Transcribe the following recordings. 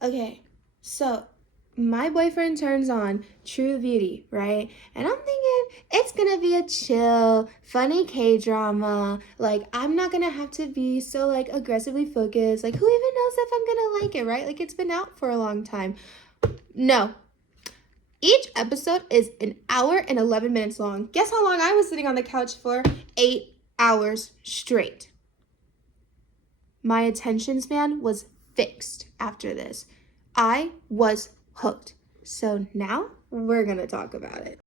Okay, so my boyfriend turns on True Beauty, right? And I'm thinking it's gonna be a chill, funny K-drama. Like, I'm not gonna have to be so, like, aggressively focused. Like, who even knows if I'm gonna like it, right? Like, it's been out for a long time. No. Each episode is an hour and 11 minutes long. Guess how long I was sitting on the couch for? 8 hours straight. My attention span was fixed after this. I was hooked. So now we're gonna talk about it.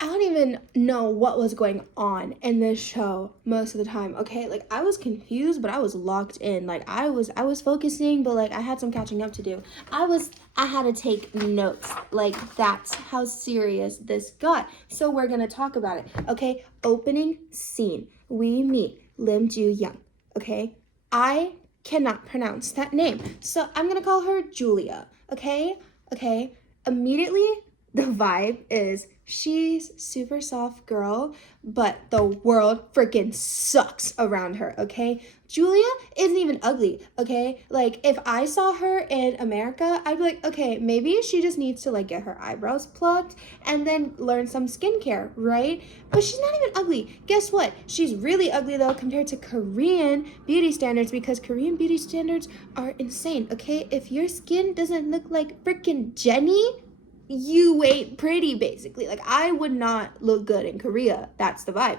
I don't even know what was going on in this show most of the time, okay? Like, I was confused, but I was locked in. Like, I was focusing, but like I had some catching up to do. I had to take notes. Like, that's how serious this got. So we're gonna talk about it. Okay, opening scene. We meet Lim Ju Young. Okay? I cannot pronounce that name. So I'm gonna call her Julia. Okay? Okay. Immediately the vibe is she's super soft girl, but the world freaking sucks around her, okay? Julia isn't even ugly, okay? Like, if I saw her in America, I'd be like, okay, maybe she just needs to, like, get her eyebrows plucked and then learn some skincare, right? But she's not even ugly. Guess what? She's really ugly, though, compared to Korean beauty standards, because Korean beauty standards are insane, okay? If your skin doesn't look like freaking Jenny, you ain't pretty, basically. Like, I would not look good in Korea. That's the vibe.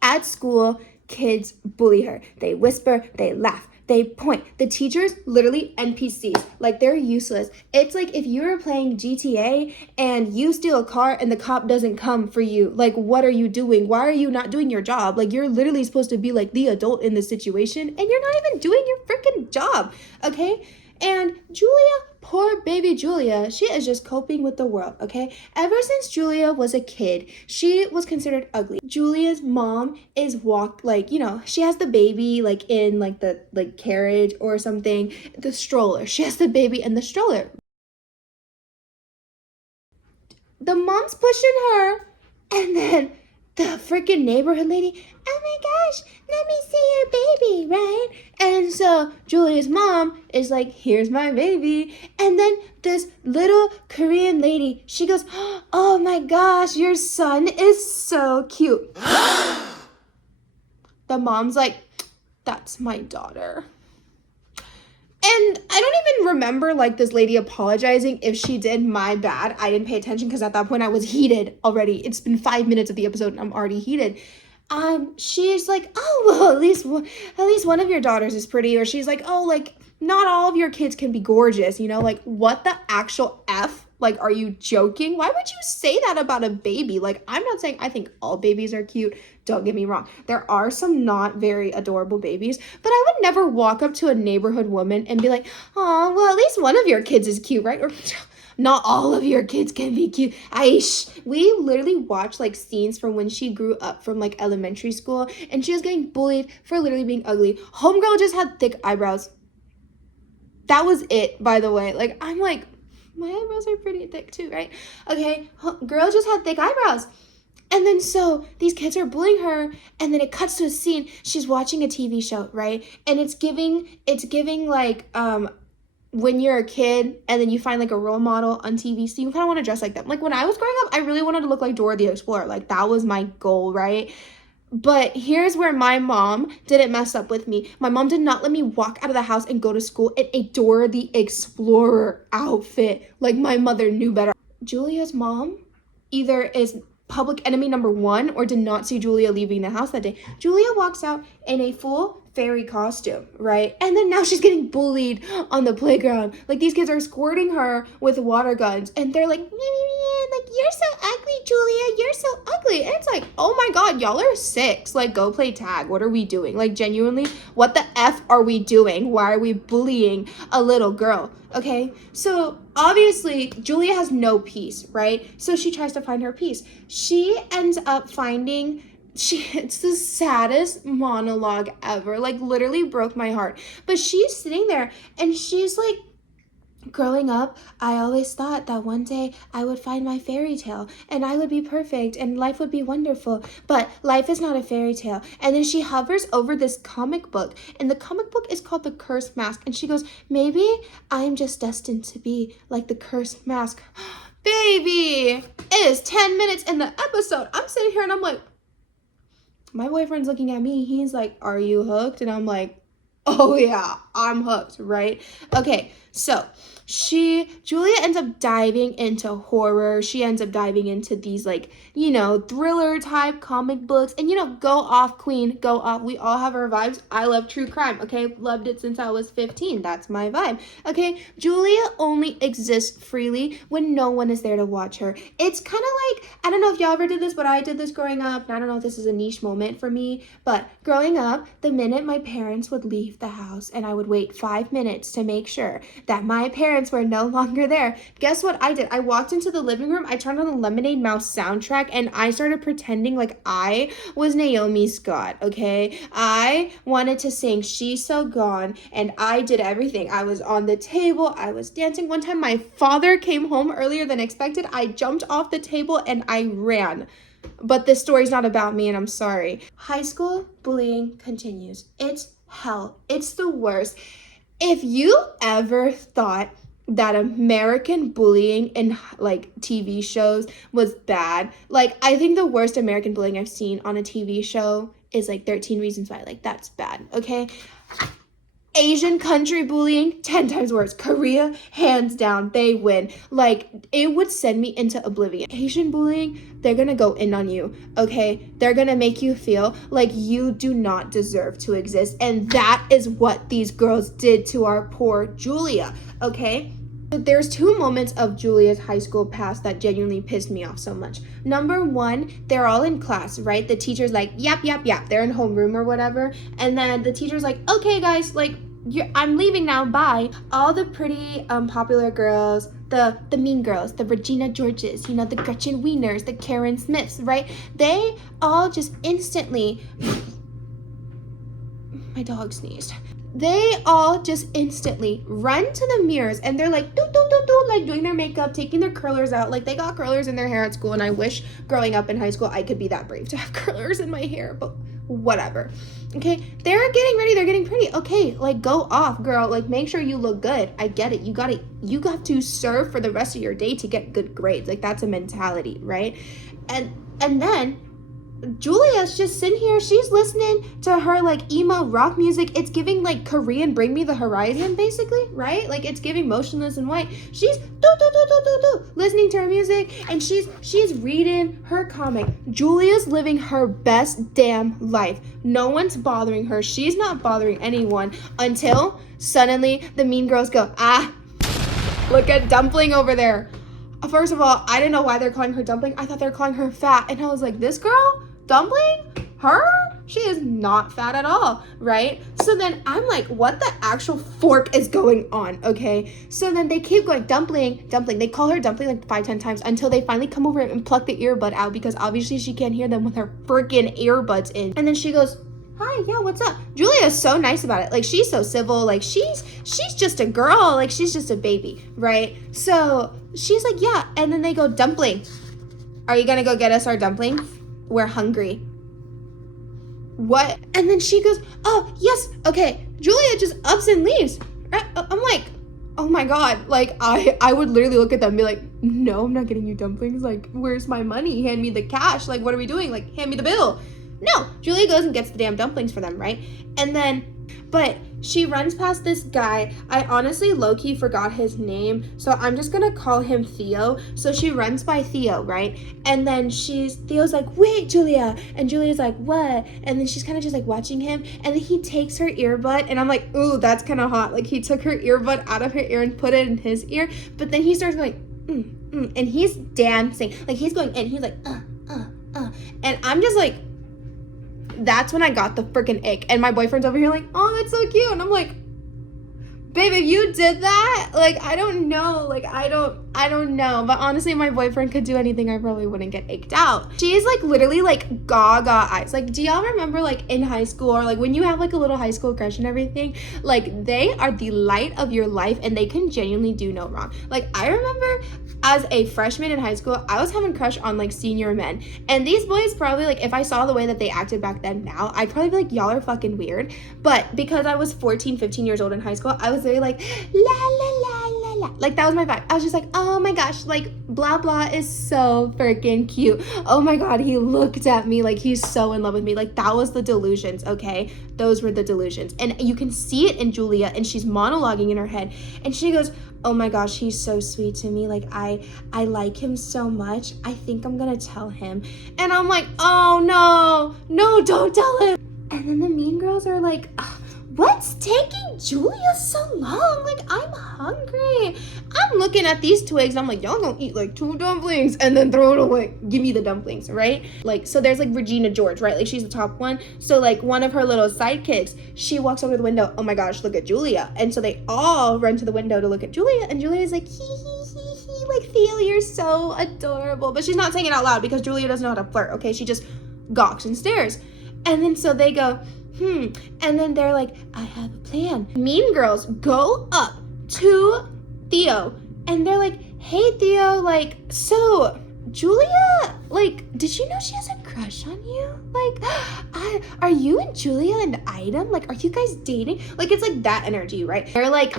At school, kids bully her. They whisper, they laugh, they point. The teachers, literally NPCs. Like, they're useless. It's like if you were playing GTA and you steal a car and the cop doesn't come for you. Like, what are you doing? Why are you not doing your job? Like, you're literally supposed to be like the adult in the situation and you're not even doing your freaking job, okay? And Julia, poor baby Julia, she is just coping with the world, okay? Ever since Julia was a kid, she was considered ugly. Julia's mom is she has the baby like in like the like carriage or something, the stroller. She has the baby in the stroller. The mom's pushing her, and then the freaking neighborhood lady, oh my gosh, let me see your baby, right? And so Julia's mom is like, here's my baby. And then this little Korean lady, she goes, oh my gosh, your son is so cute. The mom's like, that's my daughter. And I don't even remember like this lady apologizing. If she did, my bad. I didn't pay attention because at that point I was heated already. It's been 5 minutes of the episode and I'm already heated. She's like, oh well, at least one of your daughters is pretty. Or she's like, oh, like not all of your kids can be gorgeous. You know, like what the actual f? Like, are you joking? Why would you say that about a baby? Like, I'm not saying I think all babies are cute. Don't get me wrong. There are some not very adorable babies, but I would never walk up to a neighborhood woman and be like, oh, well, at least one of your kids is cute, right? Or not all of your kids can be cute. We literally watched like scenes from when she grew up from like elementary school and she was getting bullied for literally being ugly. Homegirl just had thick eyebrows. That was it, by the way. Like, I'm like, my eyebrows are pretty thick too, right? Okay, girl just had thick eyebrows. And then so these kids are bullying her, and then it cuts to a scene. She's watching a TV show, right? And it's giving like when you're a kid and then you find like a role model on TV, so you kind of want to dress like them. Like when I was growing up, I really wanted to look like Dora the Explorer. Like that was my goal, right? But here's where my mom didn't mess up with me. My mom did not let me walk out of the house and go to school in a Dora the Explorer outfit. Like my mother knew better. Julia's mom either is public enemy number one or did not see Julia leaving the house that day. Julia walks out in a full fairy costume, right? And then now she's getting bullied on the playground. Like these kids are squirting her with water guns and they're like, like, you're so ugly, Julia, you're so ugly. And it's like, oh my god, y'all are 6. Like, go play tag. What are we doing? Like, genuinely, what the f are we doing? Why are we bullying a little girl? Okay, so obviously Julia has no peace, right? So she tries to find her peace. She ends up finding it's the saddest monologue ever. Like, literally broke my heart. But she's sitting there and she's like Growing up, I always thought that one day I would find my fairy tale and I would be perfect and life would be wonderful. But life is not a fairy tale. And then she hovers over this comic book, and the comic book is called The Cursed Mask. And she goes, maybe I'm just destined to be like the cursed mask. Baby, it is 10 minutes in the episode. I'm sitting here and I'm like, my boyfriend's looking at me. He's like, are you hooked? And I'm like, oh yeah, I'm hooked, right? Okay, so Julia ends up diving into horror. She ends up diving into these like, thriller type comic books. And go off, queen, go off. We all have our vibes. I love true crime, okay? Loved it since I was 15. That's my vibe, okay? Julia only exists freely when no one is there to watch her. It's kind of like, I don't know if y'all ever did this, but I did this growing up. And I don't know if this is a niche moment for me, but growing up, the minute my parents would leave the house and I would wait 5 minutes to make sure that my parents were no longer there, guess what I did? I walked into the living room, I turned on the Lemonade Mouse soundtrack, and I started pretending like I was Naomi Scott, okay? I wanted to sing She's So Gone, and I did everything. I was on the table, I was dancing. One time my father came home earlier than expected. I jumped off the table and I ran. But this story's not about me, and I'm sorry. High school bullying continues. It's hell. It's the worst. If you ever thought that American bullying in like TV shows was bad, like I think the worst American bullying I've seen on a TV show is like 13 Reasons Why. Like that's bad, okay? Asian country bullying, 10 times worse. Korea, hands down, they win. Like, it would send me into oblivion. Asian bullying, they're gonna go in on you, okay? They're gonna make you feel like you do not deserve to exist. And that is what these girls did to our poor Julia, okay? There's 2 moments of Julia's high school past that genuinely pissed me off so much. Number 1, they're all in class, right? The teacher's like, yap. They're in homeroom or whatever. And then the teacher's like, okay, guys, like, I'm leaving now, bye. All the pretty, popular girls, the mean girls, the Regina Georges, the Gretchen Wieners, the Karen Smiths, right? They all just instantly... My dog sneezed. They all just instantly run to the mirrors and they're like, do, like doing their makeup, taking their curlers out. Like they got curlers in their hair at school, and I wish growing up in high school I could be that brave to have curlers in my hair, but whatever. Okay, they're getting ready, they're getting pretty. Okay, like go off, girl. Like make sure you look good. I get it. You got to serve for the rest of your day to get good grades. Like that's a mentality, right? And then Julia's just sitting here. She's listening to her like emo rock music. It's giving like Korean Bring Me the Horizon, basically, right? Like it's giving Motionless in White. She's listening to her music, and she's reading her comic. Julia's living her best damn life. No one's bothering her. She's not bothering anyone until suddenly the mean girls go, look at Dumpling over there. First of all, I didn't know why they're calling her Dumpling. I thought they were calling her fat. And I was like, this girl? Dumpling? Her? She is not fat at all, right? So then I'm like, what the actual fork is going on, okay? So then they keep going, Dumpling. They call her Dumpling like 5-10 times until they finally come over and pluck the earbud out, because obviously she can't hear them with her freaking earbuds in. And then she goes, hi, yeah, what's up? Julia is so nice about it. Like, she's so civil. Like, she's just a girl. Like, she's just a baby, right? So she's like, yeah. And then they go, Dumpling, are you gonna go get us our dumplings? We're hungry. What? And then she goes, oh, yes, okay. Julia just ups and leaves. I'm like, oh my God. Like, I would literally look at them and be like, no, I'm not getting you dumplings. Like, where's my money? Hand me the cash. Like, what are we doing? Like, hand me the bill. No, Julia goes and gets the damn dumplings for them, right? And then, but she runs past this guy. I honestly low-key forgot his name, so I'm just gonna call him Theo. So she runs by Theo, right? And then Theo's like, wait, Julia. And Julia's like, what? And then she's kind of just like watching him, and then he takes her earbud, and I'm like, ooh, that's kind of hot. Like he took her earbud out of her ear and put it in his ear, but then he starts going, and he's dancing. Like he's going, and he's like, and I'm just like, that's when I got the freaking ick. And my boyfriend's over here like, oh, that's so cute. And I'm like, babe, if you did that, like, I don't know. Like, I don't I don't know, but honestly, my boyfriend could do anything, I probably wouldn't get ached out. She's like literally like gaga eyes. Like, do y'all remember like in high school or like when you have like a little high school crush and everything? Like, they are the light of your life and they can genuinely do no wrong. Like, I remember as a freshman in high school, I was having a crush on like senior men. And these boys probably, like, if I saw the way that they acted back then now, I'd probably be like, y'all are fucking weird. But because I was 14, 15 years old in high school, I was very like, la la la la la. Like, that was my vibe. I was just like, oh my gosh, like, blah blah is so freaking cute. Oh my god, he looked at me like he's so in love with me. Like, that was the delusions, okay? Those were the delusions. And you can see it in Julia, and she's monologuing in her head. And she goes, oh my gosh, he's so sweet to me. Like, I like him so much. I think I'm gonna tell him. And I'm like, oh no, don't tell him. And then the mean girls are like, what's taking Julia so long? Like, I'm hungry. I'm looking at these twigs. I'm like, y'all gonna eat like 2 dumplings and then throw it away. Give me the dumplings, right? Like, so there's like Regina George, right? Like, she's the top one. So like one of her little sidekicks, she walks over to the window. Oh my gosh, look at Julia. And so they all run to the window to look at Julia. And Julia's like, hee. Like, Theo, you're so adorable. But she's not saying it out loud because Julia doesn't know how to flirt, okay? She just gawks and stares. And then so they go, and then they're like, I have a plan. Mean girls go up to Theo and they're like, hey Theo, like, so Julia, like, did you know she has a crush on you? Like, are you and Julia an item? Like, are you guys dating? Like, it's like that energy, right? They're like,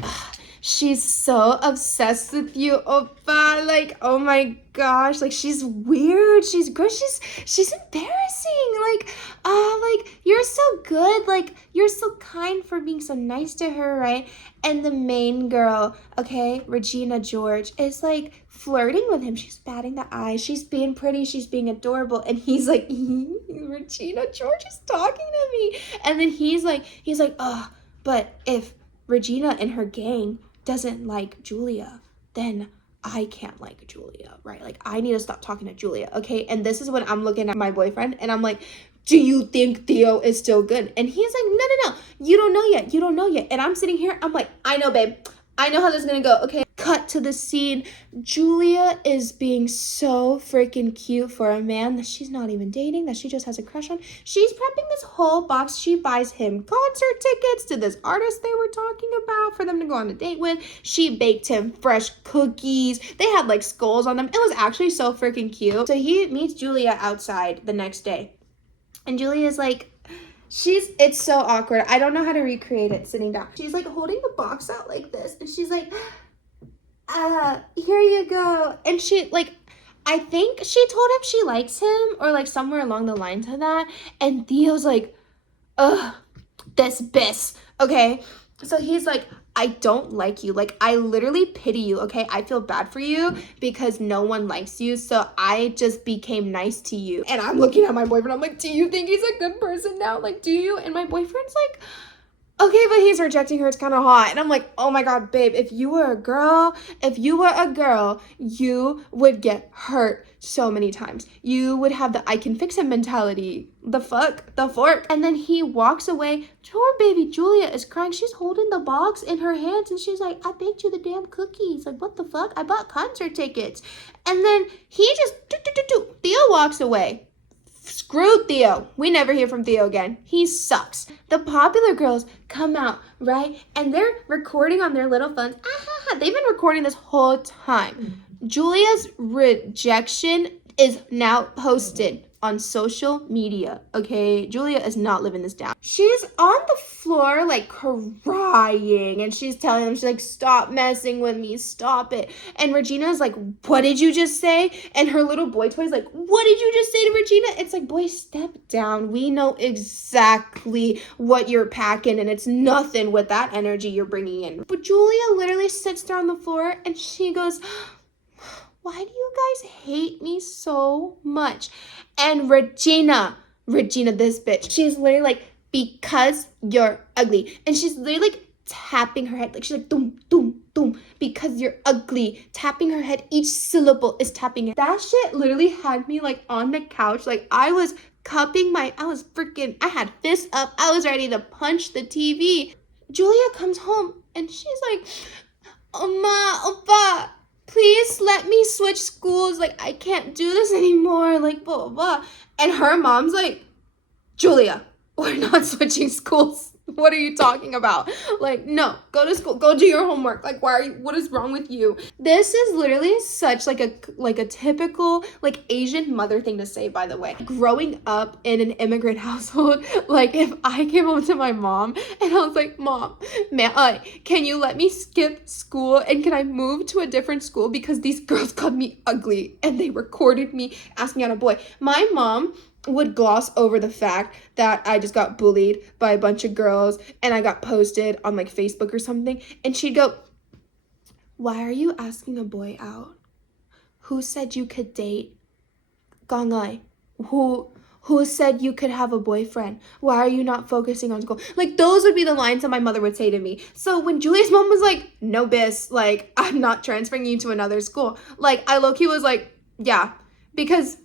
she's so obsessed with you, Oppa. Like, oh my gosh, like, she's weird, she's gross, she's embarrassing. Like, you're so good, like, you're so kind for being so nice to her, right? And the main girl, okay, Regina George, is like flirting with him. She's batting the eye, she's being pretty, she's being adorable, and he's like, Regina George is talking to me. And then he's like, oh, but if Regina and her gang doesn't like Julia, then I can't like Julia, right? Like, I need to stop talking to Julia, okay? And this is when I'm looking at my boyfriend and I'm like, do you think Theo is still good? And he's like, no, you don't know yet. And I'm sitting here, I'm like, I know, babe, I know how this is gonna go, okay? Cut to the scene. Julia is being so freaking cute for a man that she's not even dating, that she just has a crush on. She's prepping this whole box. She buys him concert tickets to this artist they were talking about for them to go on a date with. She baked him fresh cookies. They had like skulls on them. It was actually so freaking cute. So he meets Julia outside the next day. And Julia's like, it's so awkward. I don't know how to recreate it sitting down. She's like holding the box out like this. And she's like, here you go. And she, like, I think she told him she likes him or like somewhere along the lines of that. And Theo's like, ugh, this biss. Okay. So he's like, I don't like you. Like, I literally pity you, okay? I feel bad for you because no one likes you, so I just became nice to you. And I'm looking at my boyfriend. I'm like, do you think he's a good person now? Like, do you? And my boyfriend's like, okay, but he's rejecting her. It's kind of hot. And I'm like, oh my god, babe, if you were a girl, you would get hurt so many times. You would have the I can fix him mentality. The fuck? The fork? And then he walks away. Poor baby Julia is crying. She's holding the box in her hands and she's like, I baked you the damn cookies. Like, what the fuck? I bought concert tickets. And then he just, Theo walks away. Screw Theo. We never hear from Theo again. He sucks. The popular girls come out, right? And they're recording on their little phones. They've been recording this whole time. Julia's rejection is now posted on social media, okay? Julia is not living this down. She's on the floor, like, crying, and she's telling them, she's like, stop messing with me, stop it. And Regina's like, what did you just say? And her little boy toy's like, what did you just say to Regina? It's like, boy, step down. We know exactly what you're packing, and it's nothing with that energy you're bringing in. But Julia literally sits there on the floor, and she goes, why do you guys hate me so much? And Regina, this bitch, she's literally like, because you're ugly. And she's literally like tapping her head. Like, she's like, doom, doom, doom, because you're ugly. Tapping her head. Each syllable is tapping it. That shit literally had me like on the couch. Like, I was I had fists up. I was ready to punch the TV. Julia comes home and she's like, Oma, Oppa, please let me switch schools. Like, I can't do this anymore. Like, blah, blah, blah. And her mom's like, Julia, we're not switching schools. What are you talking about? Like, no, go to school, go do your homework. Like, what is wrong with you? This is literally such like a typical like Asian mother thing to say, by the way. Growing up in an immigrant household, like if I came home to my mom and I was like, Mom, can you let me skip school and can I move to a different school because these girls called me ugly and they recorded me asking out a boy. My mom would gloss over the fact that I just got bullied by a bunch of girls and I got posted on like Facebook or something, and she'd go, why are you asking a boy out? Who said you could date? Gangai. Who said you could have a boyfriend? Why are you not focusing on school? Like, those would be the lines that my mother would say to me. So when Julia's mom was like, no, bis, like, I'm not transferring you to another school, like, I low-key was like, yeah, because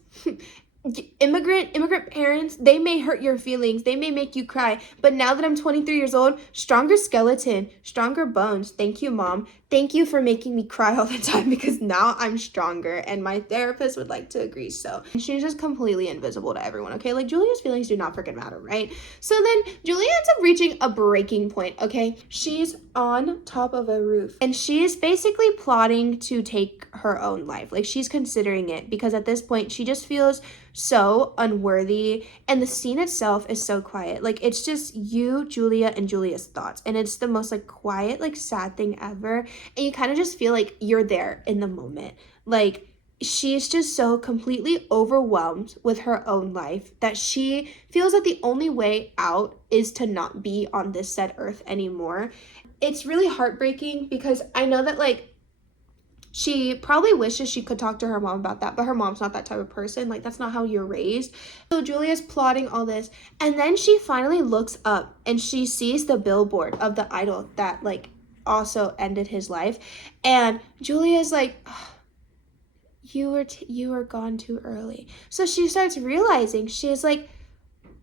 immigrant parents, they may hurt your feelings, they may make you cry, but now that I'm 23 years old, stronger skeleton, stronger bones. Thank you, Mom. Thank you for making me cry all the time, because now I'm stronger and my therapist would like to agree. So she's just completely invisible to everyone. Okay, like, Julia's feelings do not freaking matter, right? So then Julia ends up reaching a breaking point. Okay, she's on top of a roof and she is basically plotting to take her own life. Like, she's considering it because at this point she just feels so unworthy, and the scene itself is so quiet. Like, it's just you, Julia, and Julia's thoughts, and it's the most like quiet, like sad thing ever, and you kind of just feel like you're there in the moment. Like, she's just so completely overwhelmed with her own life that she feels that the only way out is to not be on this said earth anymore. It's really heartbreaking because I know that, like, she probably wishes she could talk to her mom about that, but her mom's not that type of person. Like, that's not how you're raised. So Julia's plotting all this, and then she finally looks up and she sees the billboard of the idol that, like, also ended his life. And Julia's like, oh, you were gone too early. So she starts realizing, she's like,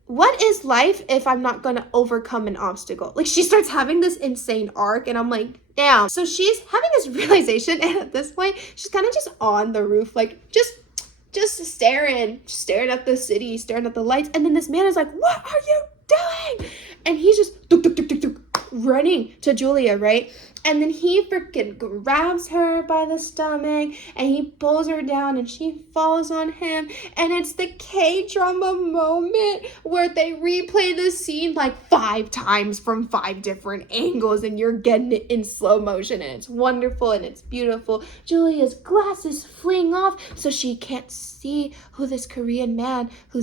what is life if I'm not going to overcome an obstacle? Like, she starts having this insane arc, and I'm like, damn. So she's having this realization, and at this point, she's kind of just on the roof, like, just staring at the city, staring at the lights. And then this man is like, what are you doing? And he's just duk, duk, duk, duk, duk, running to Julia, right? And then he freaking grabs her by the stomach and he pulls her down and she falls on him. And it's the K-drama moment where they replay the scene like 5 times from 5 different angles, and you're getting it in slow motion, and it's wonderful and it's beautiful. Julia's glasses fling off so she can't see who this Korean man who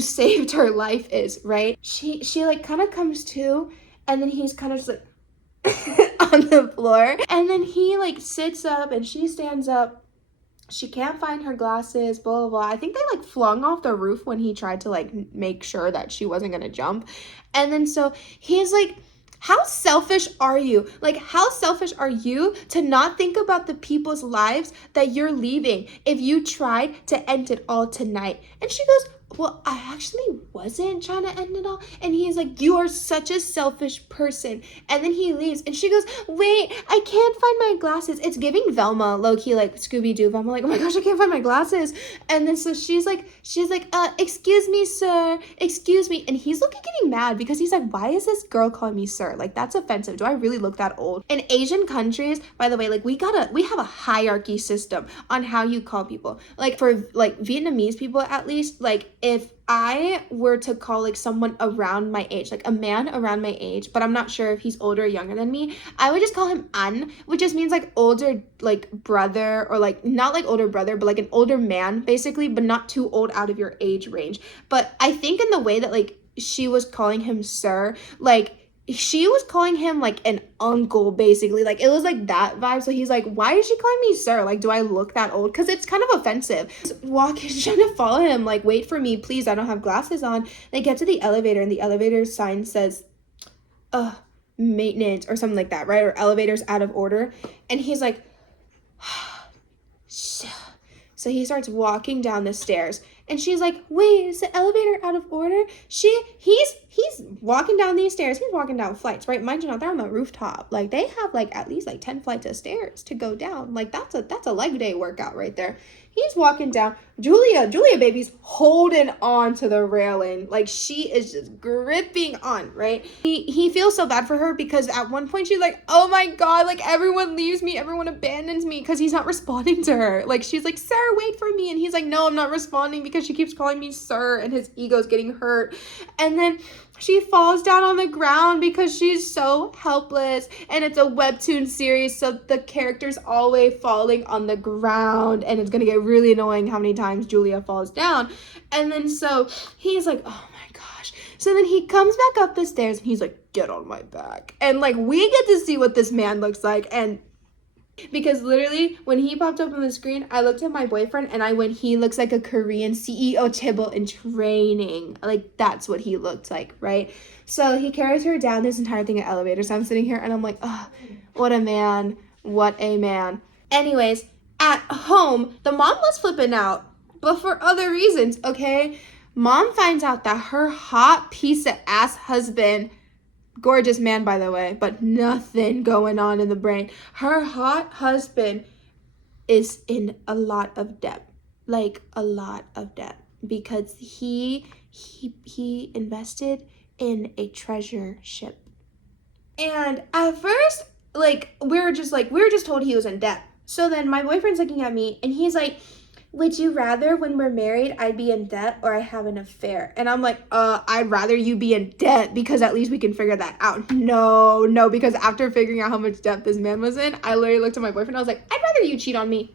saved her life is, right? She like kind of comes to, and then he's kind of just like on the floor, and then he like sits up and she stands up. She can't find her glasses, blah blah blah. I think they like flung off the roof when he tried to like make sure that she wasn't gonna jump. And then so he's like, how selfish are you? Like, how selfish are you to not think about the people's lives that you're leaving if you tried to end it all tonight? And she goes, well, I actually wasn't trying to end it all. And he's like, you are such a selfish person. And then he leaves and she goes, wait, I can't find my glasses. It's giving Velma, low-key, like Scooby-Doo. I'm like, oh my gosh, I can't find my glasses. And then so she's like, excuse me, sir, excuse me. And he's getting mad because he's like, why is this girl calling me sir? Like, that's offensive. Do I really look that old? In Asian countries, by the way, like, we have a hierarchy system on how you call people. Like, for like Vietnamese people, at least, like, if I were to call like someone around my age, like a man around my age, but I'm not sure if he's older or younger than me, I would just call him an, which just means like older, like brother, or like not like older brother, but like an older man basically, but not too old out of your age range. But I think in the way that like she was calling him sir, like she was calling him like an uncle basically, like it was like that vibe. So he's like, why is she calling me sir? Like, do I look that old? Because it's kind of offensive. Walking, trying to follow him, like, wait for me please, I don't have glasses on. They get to the elevator and the elevator sign says maintenance or something like that, right? Or elevators out of order. And he's like, so he starts walking down the stairs, And she's like, wait, is the elevator out of order? He's walking down these stairs. He's walking down flights, right? Mind you, not they're on the rooftop. Like, they have like at least like 10 flights of stairs to go down. Like, that's a leg day workout right there. He's walking down. Julia baby's holding on to the railing. Like, she is just gripping on, right? He feels so bad for her because at one point she's like, oh my God, like everyone leaves me, everyone abandons me because he's not responding to her. Like, she's like, sir, wait for me. And he's like, no, I'm not responding because she keeps calling me sir, and his ego's getting hurt. And then she falls down on the ground because she's so helpless, and it's a webtoon series, so the character's always falling on the ground, and it's gonna get really annoying how many times Julia falls down. And then so he's like, oh my gosh. So then he comes back up the stairs and he's like, get on my back. And like, we get to see what this man looks like. And because literally when he popped up on the screen, I looked at my boyfriend and I went, he looks like a Korean CEO Chaebol in training. Like, that's what he looked like, right? So he carries her down this entire thing at elevator. So I'm sitting here and I'm like, oh, what a man. What a man. Anyways, at home, the mom was flipping out, but for other reasons, okay? Mom finds out that her hot piece of ass husband, gorgeous man, by the way, but nothing going on in the brain. Her hot husband is in a lot of debt, like a lot of debt, because he invested in a treasure ship. And at first, like, we were just told he was in debt. So then my boyfriend's looking at me and he's like, would you rather when we're married I be in debt or I have an affair? And I'm like, I'd rather you be in debt because at least we can figure that out. No, because after figuring out how much debt this man was in, I literally looked at my boyfriend. I was like, I'd rather you cheat on me.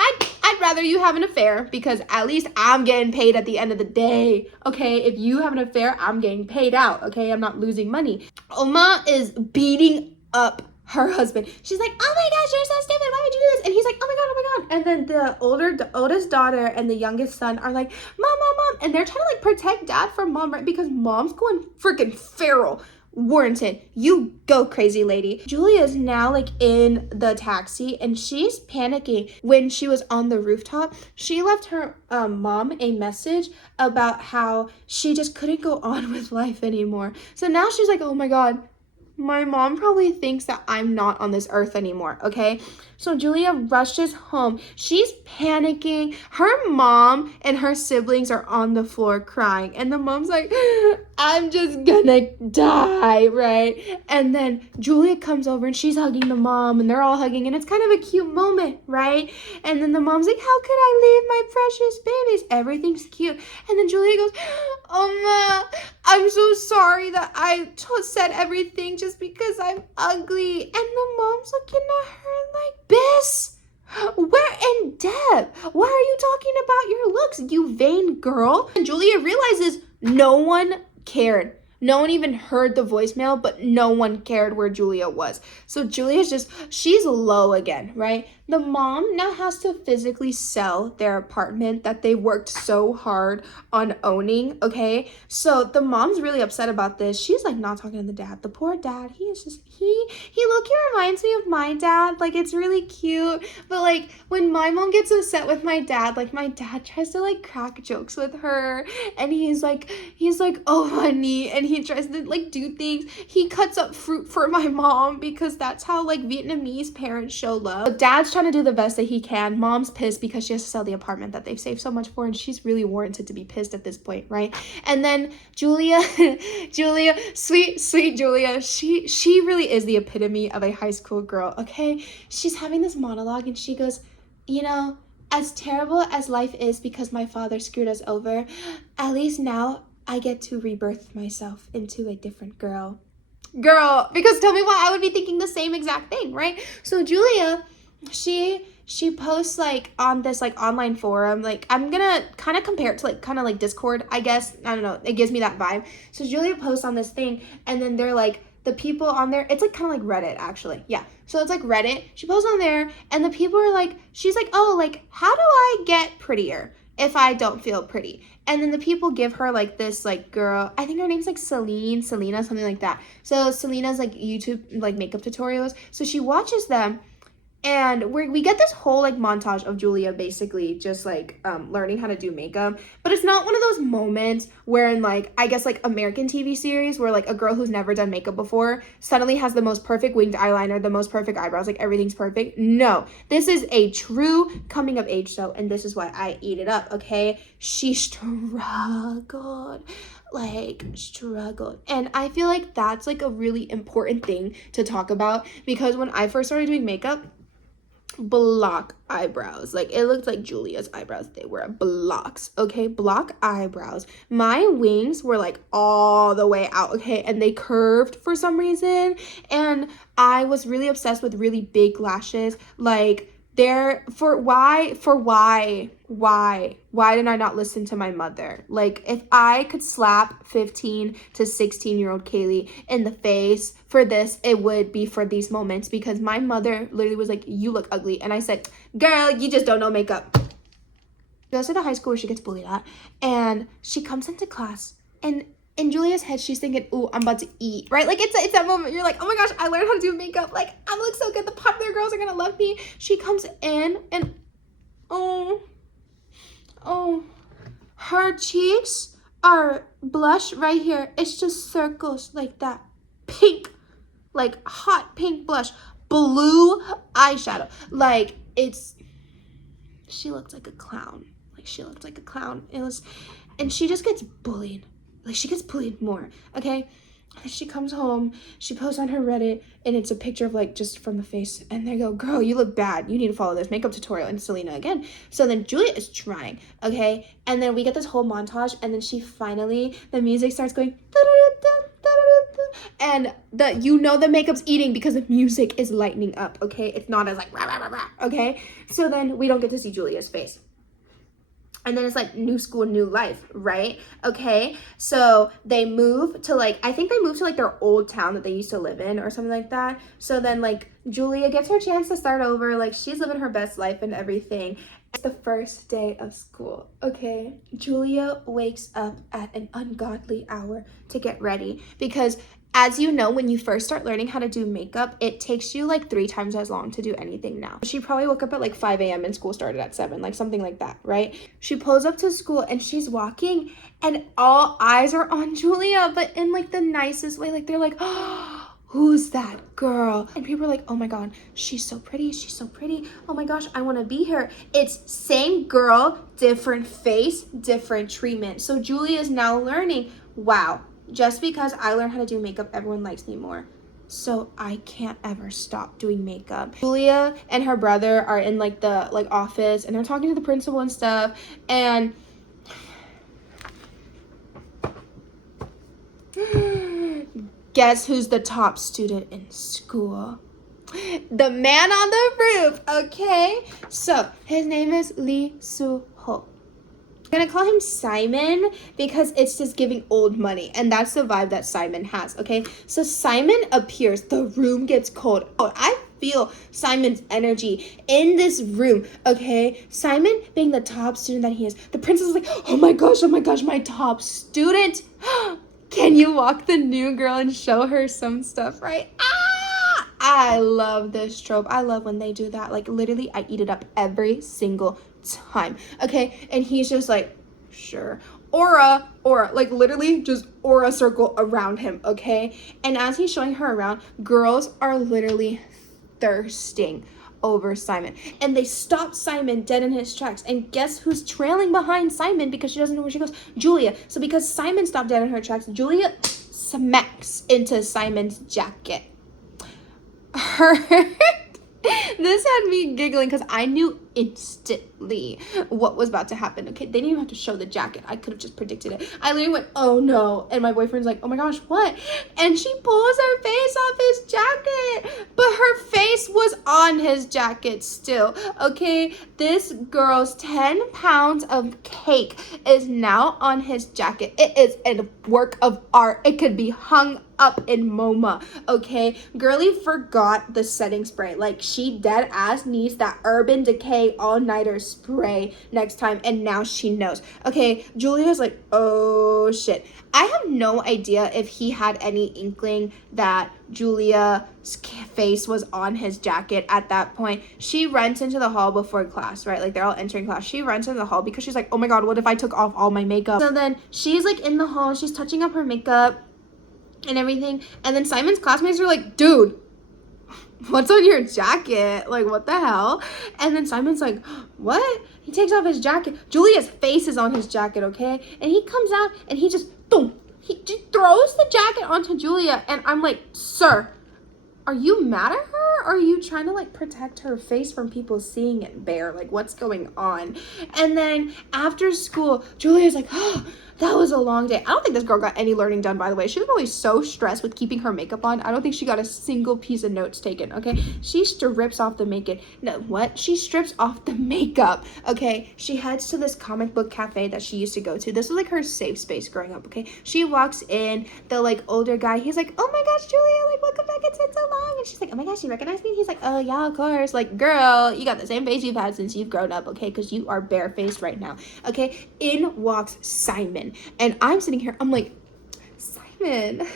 I'd rather you have an affair because at least I'm getting paid at the end of the day. Okay, if you have an affair, I'm getting paid out. Okay, I'm not losing money. Oma is beating up her husband. She's like, oh my gosh, you're so stupid, why would you do this? And he's like, oh my god. And then the oldest daughter and the youngest son are like, mom, and they're trying to like protect dad from mom, right? Because mom's going freaking feral. Warrington, you go crazy lady. Julia is now like in the taxi and she's panicking. When she was on the rooftop, she left her mom a message about how she just couldn't go on with life anymore. So now she's like, oh my god, my mom probably thinks that I'm not on this earth anymore, okay? So Julia rushes home. She's panicking. Her mom and her siblings are on the floor crying. And the mom's like, I'm just gonna die, right? And then Julia comes over and she's hugging the mom and they're all hugging. And it's kind of a cute moment, right? And then the mom's like, how could I leave my precious babies? Everything's cute. And then Julia goes, Ma, I'm so sorry that I said everything just because I'm ugly. And the mom's looking at her like, Biss, we're in debt. Why are you talking about your looks, you vain girl? And Julia realizes no one cared. No one even heard the voicemail, but no one cared where Julia was. So Julia's she's low again, right? The mom now has to physically sell their apartment that they worked so hard on owning, okay? So the mom's really upset about this. She's like not talking to the dad. The poor dad, he low-key reminds me of my dad. Like, it's really cute. But like when my mom gets upset with my dad, like my dad tries to like crack jokes with her and he's like, oh honey, and he tries to like do things. He cuts up fruit for my mom because that's how like Vietnamese parents show love. But dad's trying to do the best that he can. Mom's pissed because she has to sell the apartment that they've saved so much for, and she's really warranted to be pissed at this point, right? And then Julia, sweet Julia, she really is the epitome of a high school girl, okay? She's having this monologue and she goes, you know, as terrible as life is because my father screwed us over, at least now I get to rebirth myself into a different girl, because tell me why I would be thinking the same exact thing, right? So Julia, she posts like on this like online forum, like I'm gonna kind of compare it to like kind of like Discord, I guess. I don't know, it gives me that vibe. So Julia posts on this thing and then they're like, the people on there, it's like kind of like Reddit actually. Yeah, so it's like Reddit. She posts on there and the people are like, she's like, oh, like how do I get prettier if I don't feel pretty? And then the people give her like this like girl, I think her name's like Selena, something like that. So Selena's like YouTube like makeup tutorials. So she watches them And we get this whole like montage of Julia basically just like learning how to do makeup, but it's not one of those moments where in like I guess like American TV series where like a girl who's never done makeup before suddenly has the most perfect winged eyeliner, the most perfect eyebrows, like everything's perfect. No, this is a true coming of age show, and this is why I eat it up. Okay, she struggled, and I feel like that's like a really important thing to talk about, because when I first started doing makeup, block eyebrows, like it looked like Julia's eyebrows, they were blocks. Okay, block eyebrows. My wings were like all the way out, okay, and they curved for some reason, and I was really obsessed with really big lashes. Like why did I not listen to my mother? Like, if I could slap 15 to 16-year-old Kaylee in the face for this, it would be for these moments, because my mother literally was like, you look ugly. And I said, girl, you just don't know makeup. She goes to the high school where she gets bullied at, and she comes into class, and in Julia's head, she's thinking, ooh, I'm about to eat, right? Like, it's that moment. You're like, oh my gosh, I learned how to do makeup. Like, I look so good. The popular girls are going to love me. She comes in, and oh, her cheeks are blush right here. It's just circles like that. Pink, like hot pink blush. Blue eyeshadow. Like, she looks like a clown. And she just gets bullied. Like, she gets bullied more, okay? And she comes home, she posts on her Reddit, and it's a picture of, like, just from the face. And they go, girl, you look bad. You need to follow this makeup tutorial. And Selena again. So then Julia is trying, okay? And then we get this whole montage, and then she finally, the music starts going, and the makeup's eating because the music is lightening up, okay? It's not as, like, rah, rah, rah, rah, okay? So then we don't get to see Julia's face. And then it's like new school, new life, right? Okay, so they move to like, I think they moved to like their old town that they used to live in or something like that. So then like Julia gets her chance to start over. Like, she's living her best life and everything. It's the first day of school, okay? Julia wakes up at an ungodly hour to get ready, because as you know, when you first start learning how to do makeup, it takes you like 3 times as long to do anything now. She probably woke up at like 5 a.m. and school started at 7, like something like that, right? She pulls up to school and she's walking, and all eyes are on Julia, but in like the nicest way. Like, they're like, oh, who's that girl? And people are like, oh my God, she's so pretty. Oh my gosh, I want to be her. It's same girl, different face, different treatment. So Julia is now learning, wow, just because I learned how to do makeup, everyone likes me more. So I can't ever stop doing makeup. Julia and her brother are in like the office, and they're talking to the principal and stuff. And guess who's the top student in school? The man on the roof, okay? So his name is Lee Soo-ho. I'm gonna call him Simon because it's just giving old money, and that's the vibe that Simon has, okay? So Simon appears, the room gets cold. Oh, I feel Simon's energy in this room, okay? Simon being the top student that he is, the princess is like, oh my gosh, my top student. Can you walk the new girl and show her some stuff, right? I love this trope. I love when they do that. Like, literally, I eat it up every single time, okay? And he's just like, sure. Aura, like literally just aura circle around him, okay? And as he's showing her around, girls are literally thirsting over Simon. And they stop Simon dead in his tracks. And guess who's trailing behind Simon because she doesn't know where she goes? Julia. So because Simon stopped dead in her tracks, Julia smacks into Simon's jacket. This had me giggling because I knew instantly what was about to happen. Okay, they didn't even have to show the jacket. I could have just predicted it. I literally went, oh no. And my boyfriend's like, oh my gosh, what? And she pulls her face off his jacket, but her face was on his jacket still. Okay, this girl's 10 pounds of cake is now on his jacket. It is a work of art. It could be hung up in MoMA, okay? Girly forgot the setting spray. Like, she dead ass needs that Urban Decay all-nighter spray next time, and now she knows. Okay, Julia's like, oh shit. I have no idea if he had any inkling that Julia's face was on his jacket at that point. She runs into the hall before class, right? Like, they're all entering class. She runs into the hall because she's like, oh my god, what if I took off all my makeup? So then she's like in the hall, she's touching up her makeup and everything, and then Simon's classmates are like, dude, what's on your jacket? Like, what the hell? And then Simon's like, what? He takes off his jacket. Julia's face is on his jacket, okay? And he comes out and he just, boom, he just throws the jacket onto Julia. And I'm like, sir, are you mad at her? Or are you trying to like protect her face from people seeing it bare? Like, what's going on? And then after school, Julia's like, oh, that was a long day. I don't think this girl got any learning done, by the way. She was probably so stressed with keeping her makeup on. I don't think she got a single piece of notes taken, okay? She strips off the makeup. No, what? She strips off the makeup, okay? She heads to this comic book cafe that she used to go to. This was like her safe space growing up, okay? She walks in, the like older guy, he's like, oh my gosh, Julia, like, welcome back, it's been so long. And she's like, oh my gosh, you recognize me? And he's like, oh yeah, of course. Like, girl, you got the same face you've had since you've grown up, okay? Because you are barefaced right now, okay? In walks Simon. And I'm sitting here, I'm like, Simon,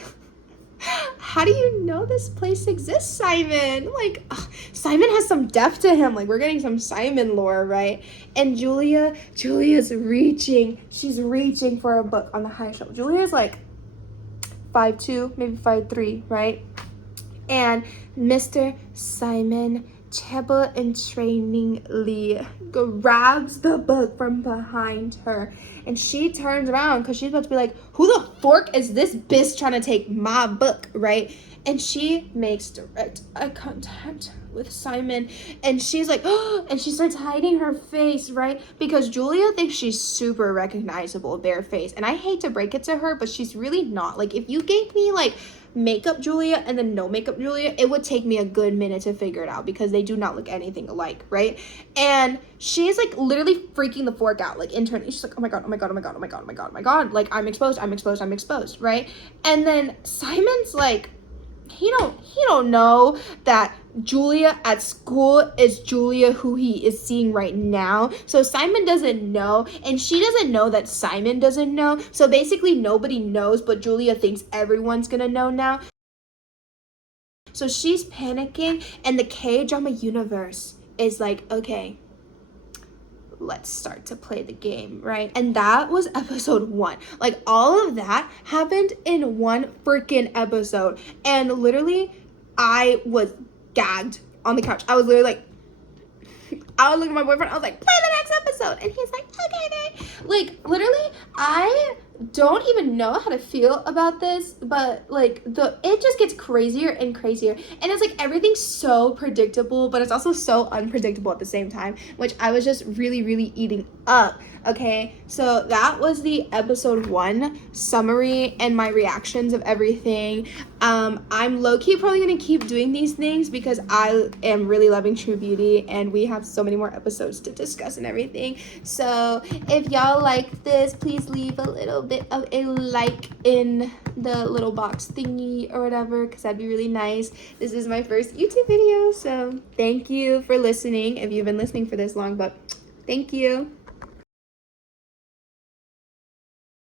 how do you know this place exists, Simon? Like, ugh, Simon has some depth to him. Like, we're getting some Simon lore, right? And Julia's reaching. She's reaching for a book on the high shelf. Julia's like 5'2", maybe 5'3", right? And Mr. Simon Table and Training Lee grabs the book from behind her, and she turns around because she's about to be like, who the fork is this bitch trying to take my book, right? And she makes direct eye contact with Simon, and she's like, oh, and she starts hiding her face, right? Because Julia thinks she's super recognizable, bare face, and I hate to break it to her, but she's really not. Like, if you gave me like makeup Julia and then no makeup Julia, it would take me a good minute to figure it out because they do not look anything alike, right? And she's like literally freaking the fork out, like internally. She's like, oh my god, oh my god, oh my god, oh my god, oh my god, oh my god, like I'm exposed, right? And then Simon's like, he don't know that Julia at school is Julia who he is seeing right now. So Simon doesn't know, and she doesn't know that Simon doesn't know. So basically nobody knows, but Julia thinks everyone's gonna know now. So she's panicking, and the K-drama universe is like, okay, let's start to play the game, right? And that was episode 1. Like, all of that happened in one freaking episode, and literally I was gagged on the couch. I was literally like, I was looking at my boyfriend, I was like, play the next episode, and he's like, okay, babe. Like, literally, I don't even know how to feel about this, but like it just gets crazier and crazier, and it's like everything's so predictable, but it's also so unpredictable at the same time, which I was just really eating up. Okay, so that was the episode 1 summary and my reactions of everything. I'm low-key probably gonna keep doing these things because I am really loving True Beauty, and we have so many more episodes to discuss and everything. So if y'all like this, please leave a little bit of a like in the little box thingy or whatever, because that'd be really nice. This is my first YouTube video, so thank you for listening if you've been listening for this long, but thank you.